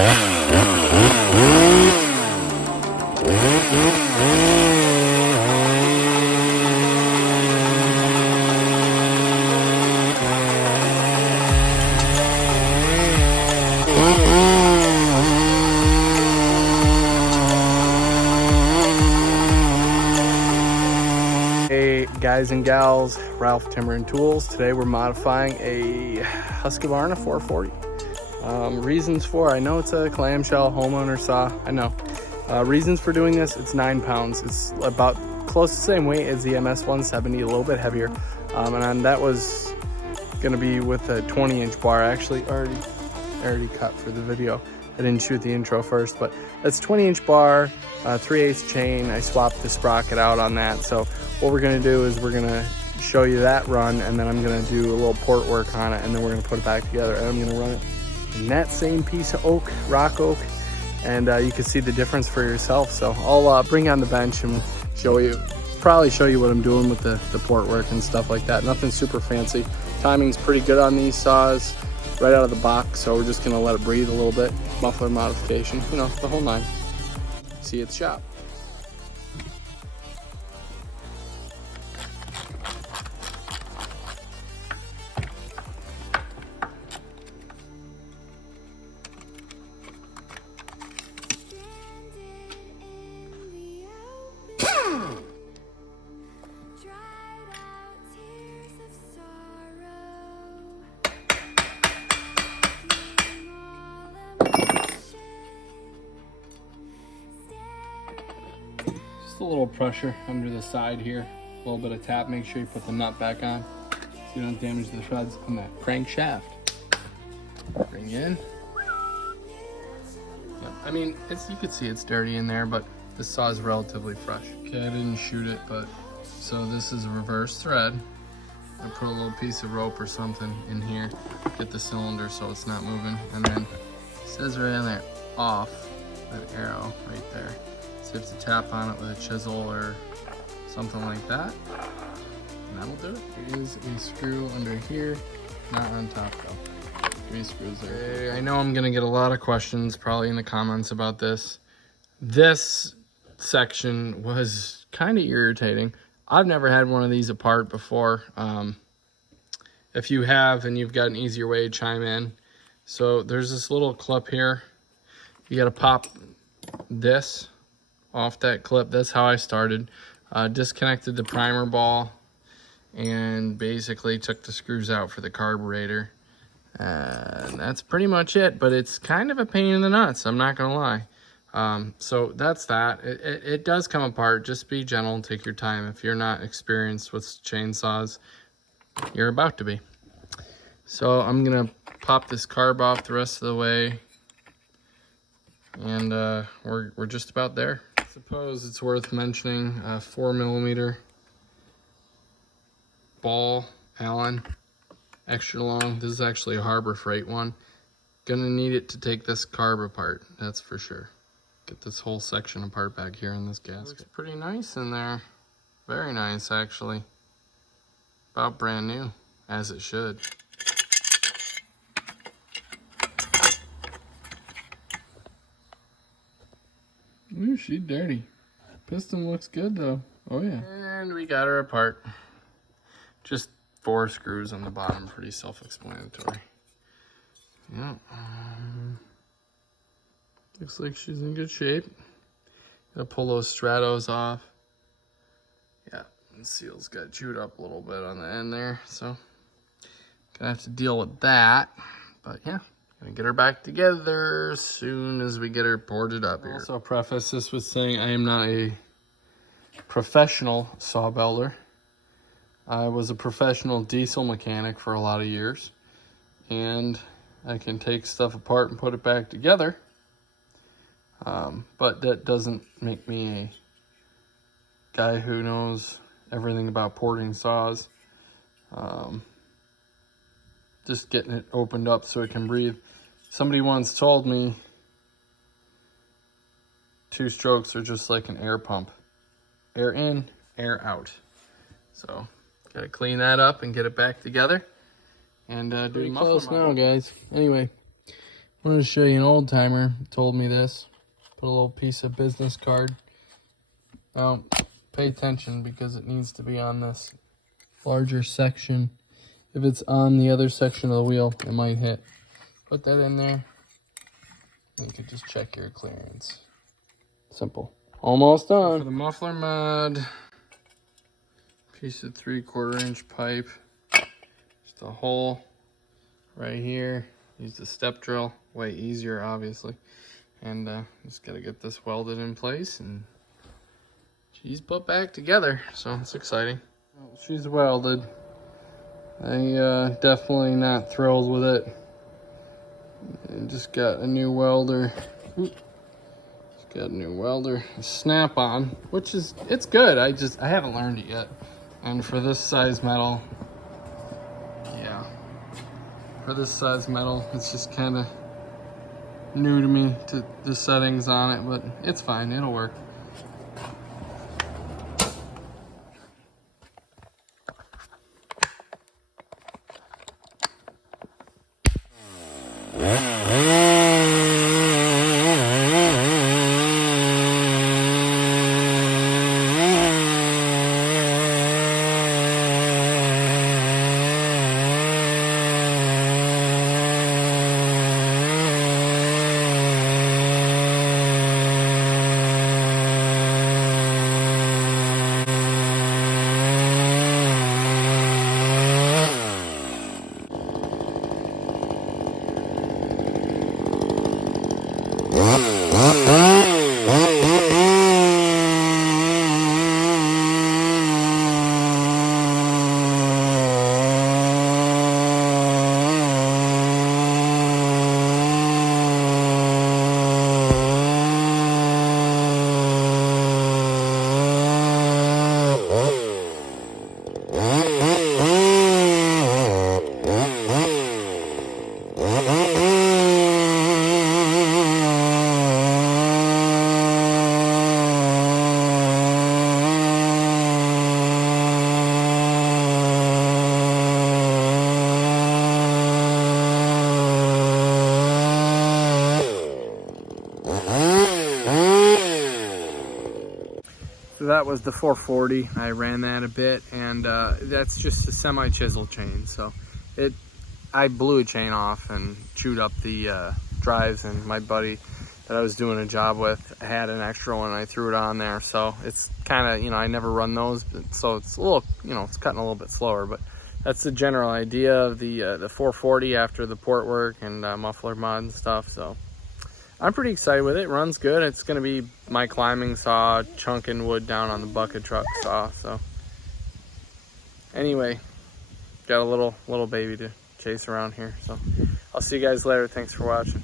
Hey guys and gals, Ralph Timber and Tools. Today we're modifying a Husqvarna 440. Reasons for, I know it's a clamshell homeowner saw, I know. Reasons for doing this, it's 9 pounds. It's about close to the same weight as the MS 170, a little bit heavier. And that was gonna be with a 20-inch bar. I actually already cut for the video. I didn't shoot the intro first, but that's 20-inch bar, 3/8 chain. I swapped the sprocket out on that. So what we're gonna do is we're gonna show you that run, and then I'm gonna do a little port work on it, and then we're gonna put it back together, and I'm gonna run it in that same piece of oak, rock oak, and you can see the difference for yourself. So I'll bring on the bench and probably show you what I'm doing with the port work and stuff like that. Nothing super fancy. Timing's pretty good on these saws right out of the box, so we're just gonna let it breathe a little bit. Muffler modification, you know, the whole nine. See you at the shop. A little pressure under the side here, a little bit of tap. Make sure you put the nut back on so you don't damage the threads on that crankshaft. Bring in. Yep. I mean, you can see it's dirty in there, but this saw is relatively fresh. Okay, I didn't shoot it, but so this is a reverse thread. I put a little piece of rope or something in here, get the cylinder so it's not moving, and then it says right in there, off, that arrow right there. So you have to tap on it with a chisel or something like that, and that'll do it. There is a screw under here, not on top though. 3 screws there. Okay, I know I'm gonna get a lot of questions probably in the comments about this. This section was kind of irritating. I've never had one of these apart before. If you have and you've got an easier way, chime in. So there's this little clip here. You gotta pop this off that clip. That's how I started. Disconnected the primer ball and basically took the screws out for the carburetor. And that's pretty much it, but it's kind of a pain in the nuts, I'm not gonna lie. So that's that. It does come apart. Just be gentle and take your time. If you're not experienced with chainsaws, you're about to be. So I'm gonna pop this carb off the rest of the way, and we're just about there. I suppose it's worth mentioning a 4mm ball Allen, extra long. This is actually a Harbor Freight one. Gonna need it to take this carb apart, that's for sure. Get this whole section apart back here in this gasket. Looks pretty nice in there. Very nice, actually. About brand new, as it should. Ooh, she's dirty. Piston looks good though. Oh yeah. And we got her apart. Just 4 screws on the bottom, pretty self-explanatory. Yeah. Looks like she's in good shape. Gotta pull those stratos off. Yeah, the seal's got chewed up a little bit on the end there, so gonna have to deal with that. But yeah, gonna get her back together as soon as we get her ported up here. Also preface this with saying I am not a professional saw builder. I was a professional diesel mechanic for a lot of years, and I can take stuff apart and put it back together. But that doesn't make me a guy who knows everything about porting saws. Just getting it opened up so it can breathe. Somebody once told me 2 strokes are just like an air pump. Air in, air out. So gotta clean that up and get it back together. And do close now, guys. Anyway, I'm going to show you an old timer who told me this. Put a little piece of business card. Now, pay attention because it needs to be on this larger section. If it's on the other section of the wheel, it might hit. Put that in there. You could just check your clearance. Simple. Almost done. For the muffler mod, piece of 3/4 inch pipe. Just a hole right here. Use the step drill. Way easier, obviously. And just gotta get this welded in place and she's put back together. So it's exciting. She's welded. I definitely not thrilled with it. I just got a new welder. Just got a new welder. Snap-on, which is, it's good. I haven't learned it yet. And for this size metal, yeah. For this size metal, it's just kind of new to me, to the settings on it, but it's fine, it'll work. So that was the 440. I ran that a bit, and that's just a semi-chisel chain. So I blew a chain off and chewed up the drives, and my buddy that I was doing a job with had an extra one, and I threw it on there. So it's kind of, you know, I never run those, but, so it's a little, you know, it's cutting a little bit slower, but that's the general idea of the 440 after the port work and muffler mod and stuff. So I'm pretty excited with it. It runs good. It's going to be my climbing saw, chunking wood down on the bucket truck saw. So anyway, got a little baby to chase around here. So I'll see you guys later. Thanks for watching.